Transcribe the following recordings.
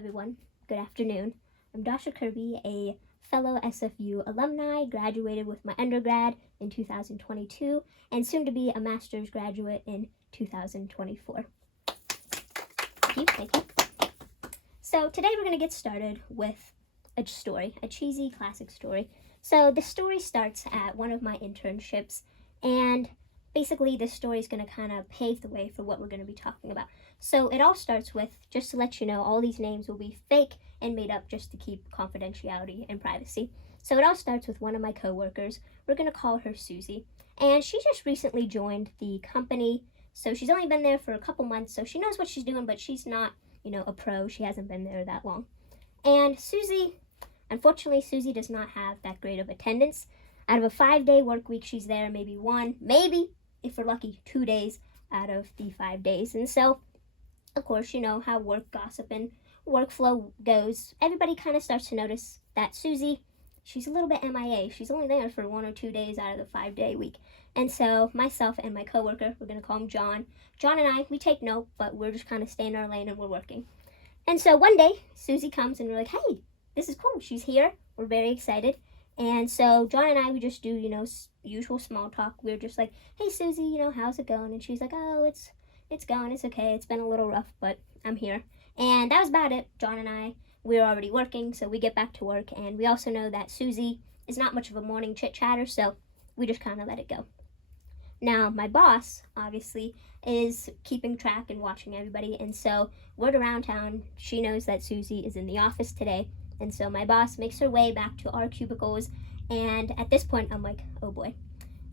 everyone. Good afternoon. I'm Dr. Kirby, a fellow SFU alumni, graduated with my undergrad in 2022, and soon to be a master's graduate in 2024. Thank you. So today we're going to get started with a story, a cheesy classic story. So the story starts at one of my internships, and basically this story is going to kind of pave the way for what we're going to be talking about. So it all starts with, just to let you know, all these names will be fake and made up just to keep confidentiality and privacy. So it all starts with one of my coworkers. We're going to call her Susie. And she just recently joined the company. So she's only been there for a couple months, so she knows what she's doing, but she's not, a pro. She hasn't been there that long. And unfortunately, Susie does not have that great of attendance. Out of a 5-day work week, she's there maybe one, maybe, if we're lucky, 2 days out of the 5 days. And so, of course, you know how work gossip and workflow goes. Everybody kind of starts to notice that Susie, she's a little bit MIA. She's only there for 1 or 2 days out of the 5-day week. And so myself and my coworker, we're going to call him John. John and I, we take note, but we're just kind of staying in our lane and we're working. And so one day, Susie comes and we're like, hey, this is cool. She's here. We're very excited. And so John and I, we just do, usual small talk. We're just like, hey, Susie, how's it going? And she's like, oh, it's going. It's okay. It's been a little rough, but I'm here. And that was about it. John and I, we were already working, so we get back to work. And we also know that Susie is not much of a morning chit-chatter, so we just kind of let it go. Now, my boss, obviously, is keeping track and watching everybody. And so word around town, she knows that Susie is in the office today. And so my boss makes her way back to our cubicles. And at this point, I'm like, oh boy.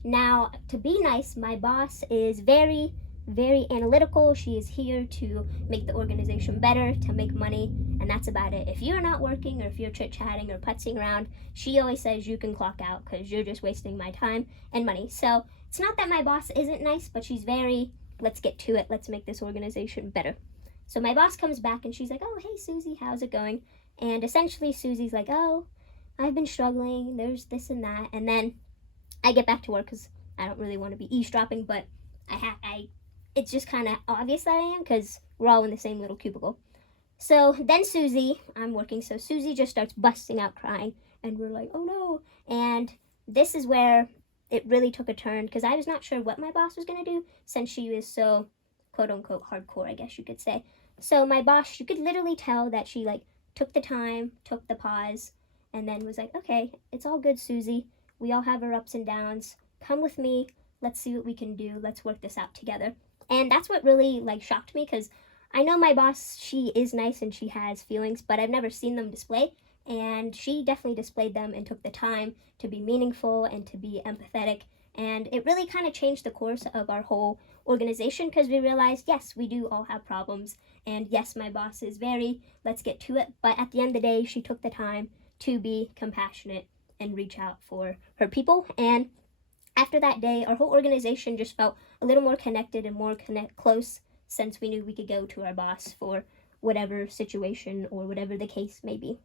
Now, to be nice, my boss is very, very analytical. She is here to make the organization better, to make money, and that's about it. If you're not working or if you're chit-chatting or putzing around, she always says you can clock out because you're just wasting my time and money. So it's not that my boss isn't nice, but she's very, let's get to it. Let's make this organization better. So my boss comes back and she's like, oh, hey, Susie, how's it going? And essentially, Susie's like, oh, I've been struggling. There's this and that. And then I get back to work because I don't really want to be eavesdropping, but it's just kind of obvious that I am because we're all in the same little cubicle. So then Susie, I'm working, so Susie just starts busting out crying. And we're like, oh no. And this is where it really took a turn because I was not sure what my boss was going to do since she was so, quote unquote, hardcore, I guess you could say. So my boss, you could literally tell that she took the time, took the pause, and then was like, okay, it's all good, Susie. We all have our ups and downs. Come with me. Let's see what we can do. Let's work this out together. And that's what really shocked me because I know my boss, she is nice and she has feelings, but I've never seen them display. And she definitely displayed them and took the time to be meaningful and to be empathetic. And it really kind of changed the course of our whole organization because we realized, yes, we do all have problems. And yes, my boss is very, let's get to it. But at the end of the day, she took the time to be compassionate and reach out for her people. And after that day, our whole organization just felt a little more connected and more close since we knew we could go to our boss for whatever situation or whatever the case may be.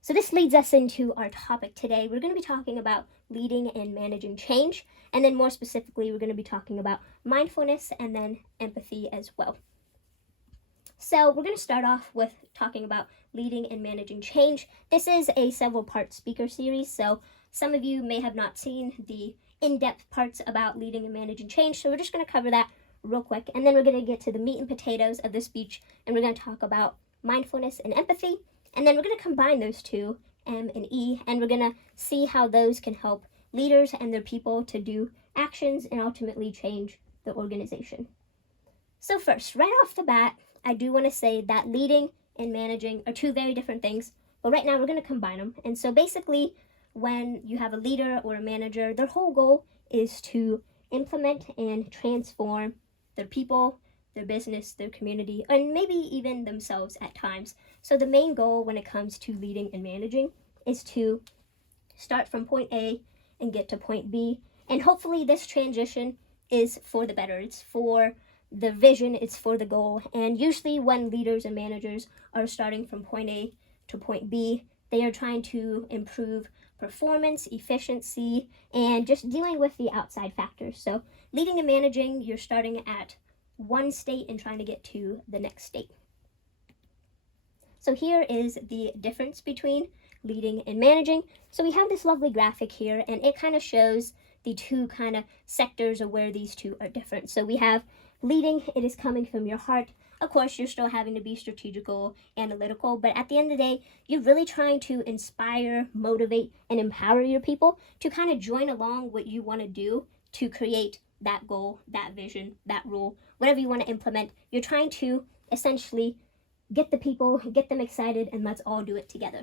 So this leads us into our topic today. We're going to be talking about leading and managing change. And then more specifically, we're going to be talking about mindfulness and then empathy as well. So we're going to start off with talking about leading and managing change. This is a several-part speaker series, so some of you may have not seen the in-depth parts about leading and managing change, so we're just going to cover that real quick, and then we're going to get to the meat and potatoes of the speech, and we're going to talk about mindfulness and empathy, and then we're going to combine those two, M and E, and we're going to see how those can help leaders and their people to do actions and ultimately change the organization. So first, right off the bat, I do want to say that leading and managing are two very different things, but right now we're going to combine them. And so basically, when you have a leader or a manager, their whole goal is to implement and transform their people, their business, their community, and maybe even themselves at times. So the main goal when it comes to leading and managing is to start from point A and get to point B. And hopefully this transition is for the better. It's for the vision, it's for the goal. And usually when leaders and managers are starting from point A to point B, they are trying to improve performance, efficiency, and just dealing with the outside factors. So leading and managing, you're starting at one state and trying to get to the next state. So here is the difference between leading and managing. So we have this lovely graphic here, and it kind of shows the two kind of sectors of where these two are different. So we have leading, it is coming from your heart. Of course, you're still having to be strategical, analytical, but at the end of the day, you're really trying to inspire, motivate, and empower your people to kind of join along what you want to do to create that goal, that vision, that rule, whatever you want to implement. You're trying to essentially get the people, get them excited, and let's all do it together.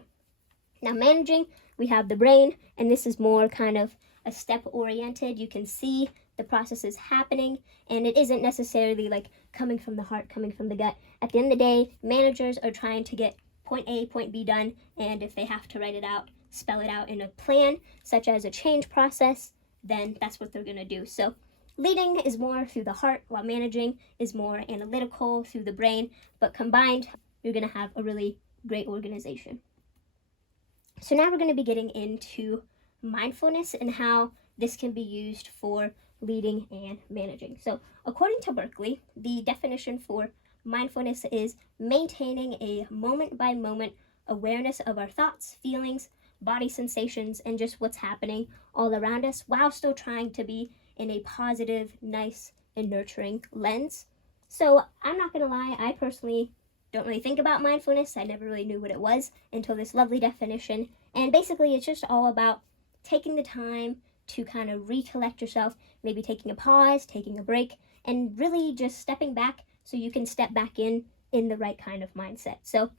Now, managing, we have the brain, and this is more kind of a step oriented. You can see the process is happening, and it isn't necessarily like coming from the heart, coming from the gut. At the end of the day, managers are trying to get point A, point B done, and if they have to write it out, spell it out in a plan, such as a change process, then that's what they're going to do. So leading is more through the heart, while managing is more analytical through the brain, but combined, you're going to have a really great organization. So now we're going to be getting into mindfulness and how this can be used for leading and managing. So according to Berkeley, the definition for mindfulness is maintaining a moment-by-moment awareness of our thoughts, feelings, body sensations, and just what's happening all around us while still trying to be in a positive, nice, and nurturing lens. So I'm not going to lie, I personally don't really think about mindfulness. I never really knew what it was until this lovely definition. And basically, it's just all about taking the time to kind of recollect yourself, maybe taking a pause, taking a break, and really just stepping back so you can step back in the right kind of mindset. So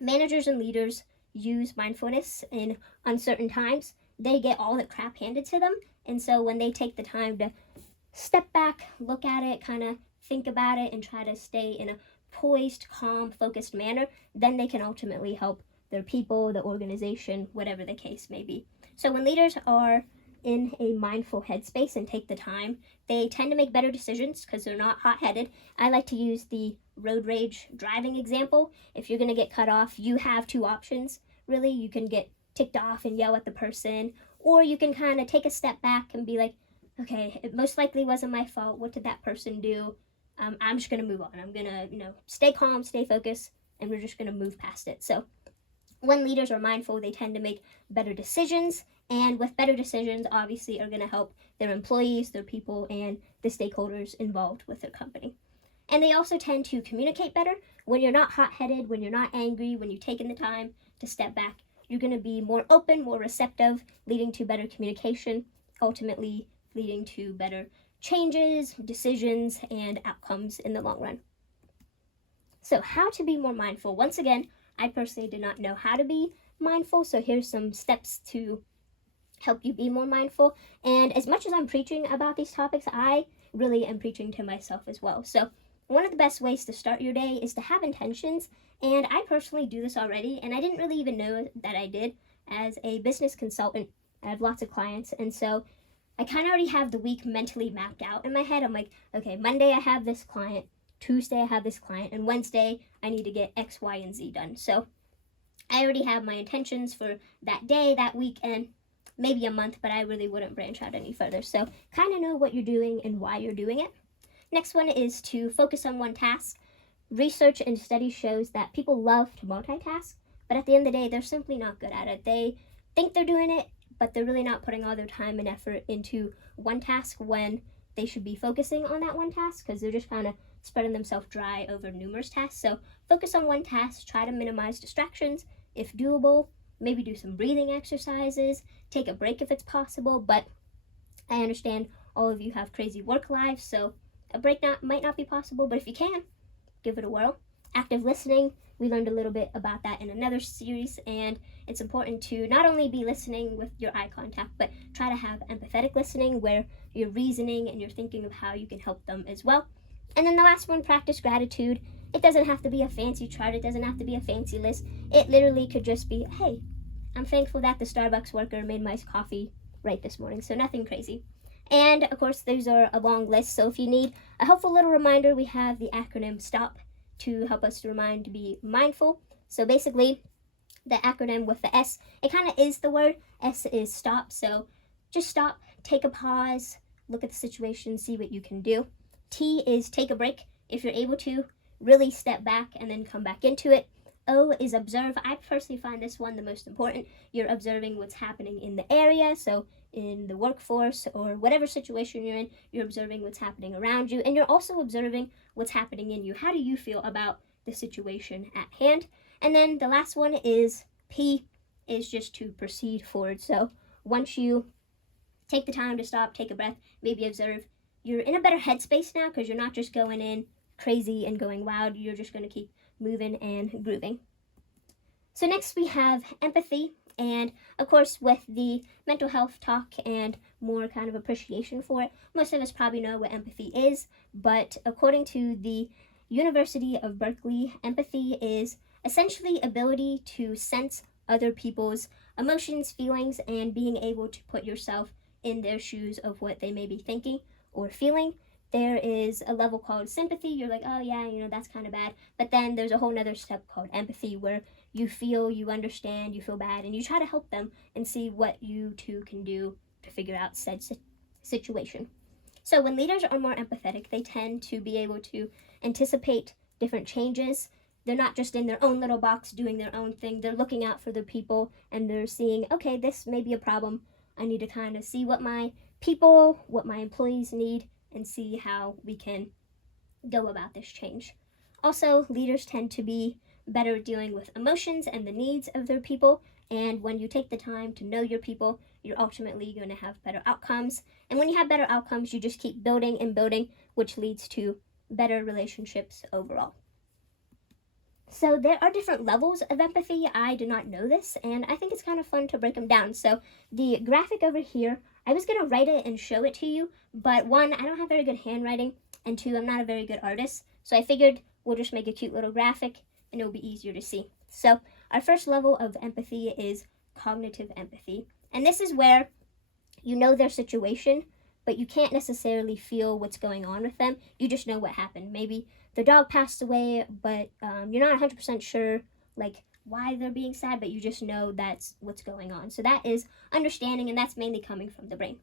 managers and leaders use mindfulness in uncertain times. They get all the crap handed to them. And so when they take the time to step back, look at it, kind of think about it, and try to stay in a poised, calm, focused manner, then they can ultimately help their people, the organization, whatever the case may be. So when leaders are in a mindful headspace and take the time, they tend to make better decisions because they're not hot-headed. I like to use the road rage driving example. If you're going to get cut off, you have two options. Really, you can get ticked off and yell at the person, or you can kind of take a step back and be like, okay, it most likely wasn't my fault. What did that person do? I'm just going to move on. I'm going to, stay calm, stay focused, and we're just going to move past it. So when leaders are mindful, they tend to make better decisions, and with better decisions, obviously, are going to help their employees, their people, and the stakeholders involved with their company. And they also tend to communicate better. When you're not hot-headed, when you're not angry, when you've taken the time to step back, you're going to be more open, more receptive, leading to better communication, ultimately leading to better changes, decisions, and outcomes in the long run. So how to be more mindful? Once again, I personally did not know how to be mindful, so here's some steps to help you be more mindful. And as much as I'm preaching about these topics, I really am preaching to myself as well. So one of the best ways to start your day is to have intentions, and I personally do this already, and I didn't really even know that I did. As a business consultant, I have lots of clients, and so I kind of already have the week mentally mapped out in my head. I'm like, okay, Monday I have this client, Tuesday I have this client, and Wednesday I need to get X, Y, and Z done. So I already have my intentions for that day, that week, and maybe a month, but I really wouldn't branch out any further. So kind of know what you're doing and why you're doing it. Next one is to focus on one task. Research and study shows that people love to multitask, but at the end of the day, they're simply not good at it. They think they're doing it, but they're really not putting all their time and effort into one task when they should be focusing on that one task, because they're just kind of spreading themselves dry over numerous tasks. So focus on one task, try to minimize distractions if doable, maybe do some breathing exercises, take a break if it's possible, but I understand all of you have crazy work lives, so a break might not be possible, but if you can, give it a whirl. Active listening, we learned a little bit about that in another series, and it's important to not only be listening with your eye contact, but try to have empathetic listening where you're reasoning and you're thinking of how you can help them as well. And then the last one, practice gratitude. It doesn't have to be a fancy chart. It doesn't have to be a fancy list. It literally could just be, hey, I'm thankful that the Starbucks worker made my coffee right this morning. So nothing crazy. And of course, those are a long list. So if you need a helpful little reminder, we have the acronym STOP to help us to remind to be mindful. So basically, the acronym with the S, it kind of is the word. S is stop. So just stop, take a pause, look at the situation, see what you can do. T is take a break. If you're able to, really step back and then come back into it. O is observe. I personally find this one the most important. You're observing what's happening in the area, so in the workforce or whatever situation you're in, you're observing what's happening around you, and you're also observing what's happening in you. How do you feel about the situation at hand? And then the last one is P, is just to proceed forward. So once you take the time to stop, take a breath, maybe observe, you're in a better headspace now because you're not just going in crazy and going wild. You're just going to keep moving and grooving. So next we have empathy, and of course with the mental health talk and more kind of appreciation for it, most of us probably know what empathy is, but according to the University of Berkeley, empathy is essentially ability to sense other people's emotions, feelings, and being able to put yourself in their shoes of what they may be thinking or feeling. There is a level called sympathy. You're like, oh yeah, that's kind of bad. But then there's a whole nother step called empathy, where you feel, you understand, you feel bad, and you try to help them and see what you two can do to figure out said situation. So when leaders are more empathetic, they tend to be able to anticipate different changes. They're not just in their own little box doing their own thing. They're looking out for their people, and they're seeing, okay, this may be a problem. I need to kind of see what my people, what my employees need, and see how we can go about this change. Also, leaders tend to be better at dealing with emotions and the needs of their people, and when you take the time to know your people, you're ultimately going to have better outcomes. And when you have better outcomes, you just keep building and building, which leads to better relationships overall. So there are different levels of empathy. I did not know this, and I think it's kind of fun to break them down. So the graphic over here, I was going to write it and show it to you, but one, I don't have very good handwriting, and two, I'm not a very good artist. So I figured we'll just make a cute little graphic, and it'll be easier to see. So our first level of empathy is cognitive empathy. And this is where you know their situation, but you can't necessarily feel what's going on with them. You just know what happened. Maybe their dog passed away, but you're not 100% sure why they're being sad, but you just know that's what's going on. So that is understanding, and that's mainly coming from the brain.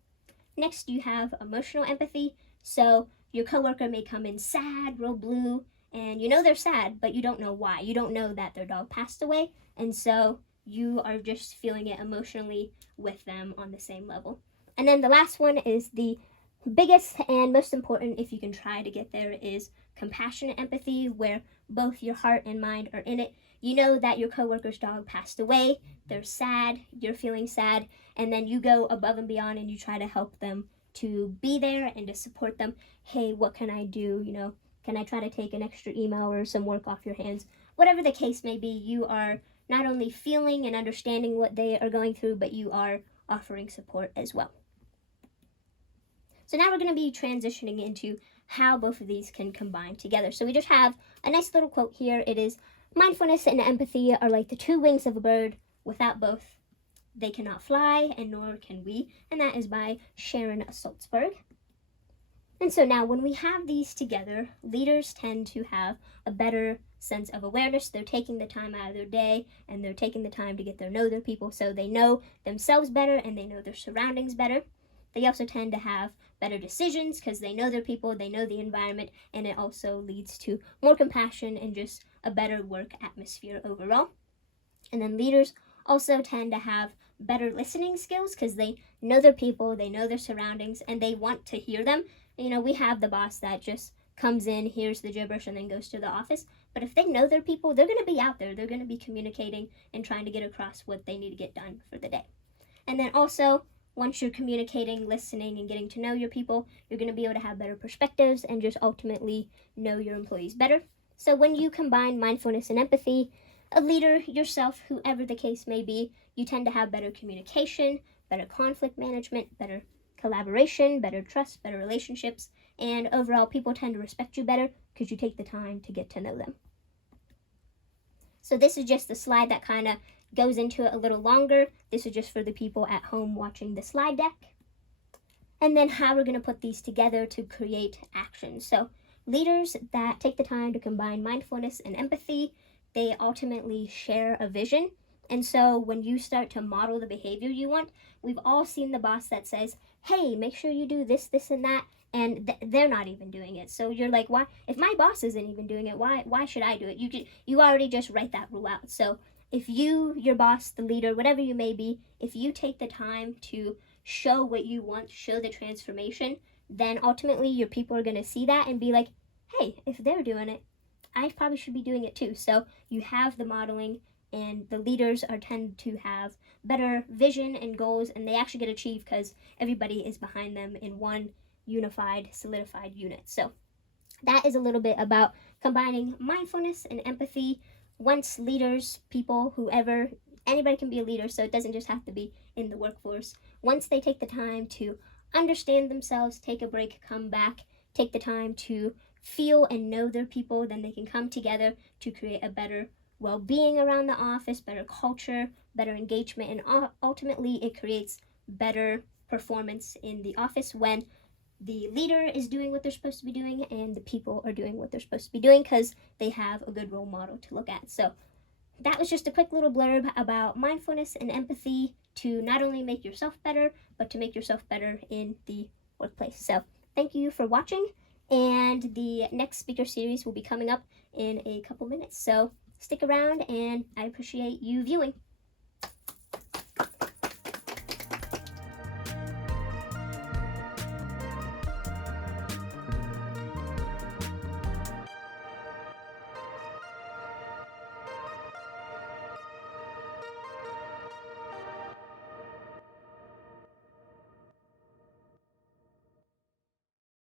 Next, you have emotional empathy. So your coworker may come in sad, real blue, and you know they're sad, but you don't know why. You don't know that their dog passed away, and so you are just feeling it emotionally with them on the same level. And then the last one is the biggest and most important, if you can try to get there, is compassionate empathy, where both your heart and mind are in it. You know that your coworker's dog passed away, they're sad, you're feeling sad, and then you go above and beyond and you try to help them to be there and to support them. Hey, what can I do? Can I try to take an extra email or some work off your hands? Whatever the case may be, you are not only feeling and understanding what they are going through, but you are offering support as well. So now we're going to be transitioning into how both of these can combine together. So we just have a nice little quote here. It is, mindfulness and empathy are like the two wings of a bird. Without both, they cannot fly, and nor can we. And that is by Sharon Salzberg. And so now when we have these together, leaders tend to have a better sense of awareness. They're taking the time out of their day, and they're taking the time to get to know their people, so they know themselves better and they know their surroundings better. They also tend to have better decisions because they know their people, they know the environment, and it also leads to more compassion and just a better work atmosphere overall. And then leaders also tend to have better listening skills because they know their people, they know their surroundings, and they want to hear them. We have the boss that just comes in, hears the gibberish, and then goes to the office. But if they know their people, they're going to be out there. They're going to be communicating and trying to get across what they need to get done for the day. And then also, once you're communicating, listening, and getting to know your people, you're going to be able to have better perspectives and just ultimately know your employees better. So when you combine mindfulness and empathy, a leader, yourself, whoever the case may be, you tend to have better communication, better conflict management, better collaboration, better trust, better relationships, and overall people tend to respect you better because you take the time to get to know them. So this is just the slide that kind of goes into it a little longer. This is just for the people at home watching the slide deck. And then how we're going to put these together to create action. So leaders that take the time to combine mindfulness and empathy, they ultimately share a vision. And so when you start to model the behavior you want, we've all seen the boss that says, hey, make sure you do this, this, and that, and they're not even doing it. So you're like, why? If my boss isn't even doing it, why should I do it? You already just write that rule out. So if you, your boss, the leader, whatever you may be, if you take the time to show what you want, show the transformation, then ultimately your people are going to see that and be like, hey, if they're doing it, I probably should be doing it too. So you have the modeling, and the leaders are tend to have better vision and goals, and they actually get achieved because everybody is behind them in one unified, solidified unit. So that is a little bit about combining mindfulness and empathy. Once leaders, people, whoever, anybody can be a leader, so it doesn't just have to be in the workforce. Once they take the time to understand themselves, take a break, come back, take the time to feel and know their people, then they can come together to create a better well-being around the office, better culture, better engagement, and ultimately it creates better performance in the office when the leader is doing what they're supposed to be doing and the people are doing what they're supposed to be doing because they have a good role model to look at. So that was just a quick little blurb about mindfulness and empathy to not only make yourself better, but to make yourself better in the workplace. So thank you for watching, and the next speaker series will be coming up in a couple minutes. So stick around, and I appreciate you viewing.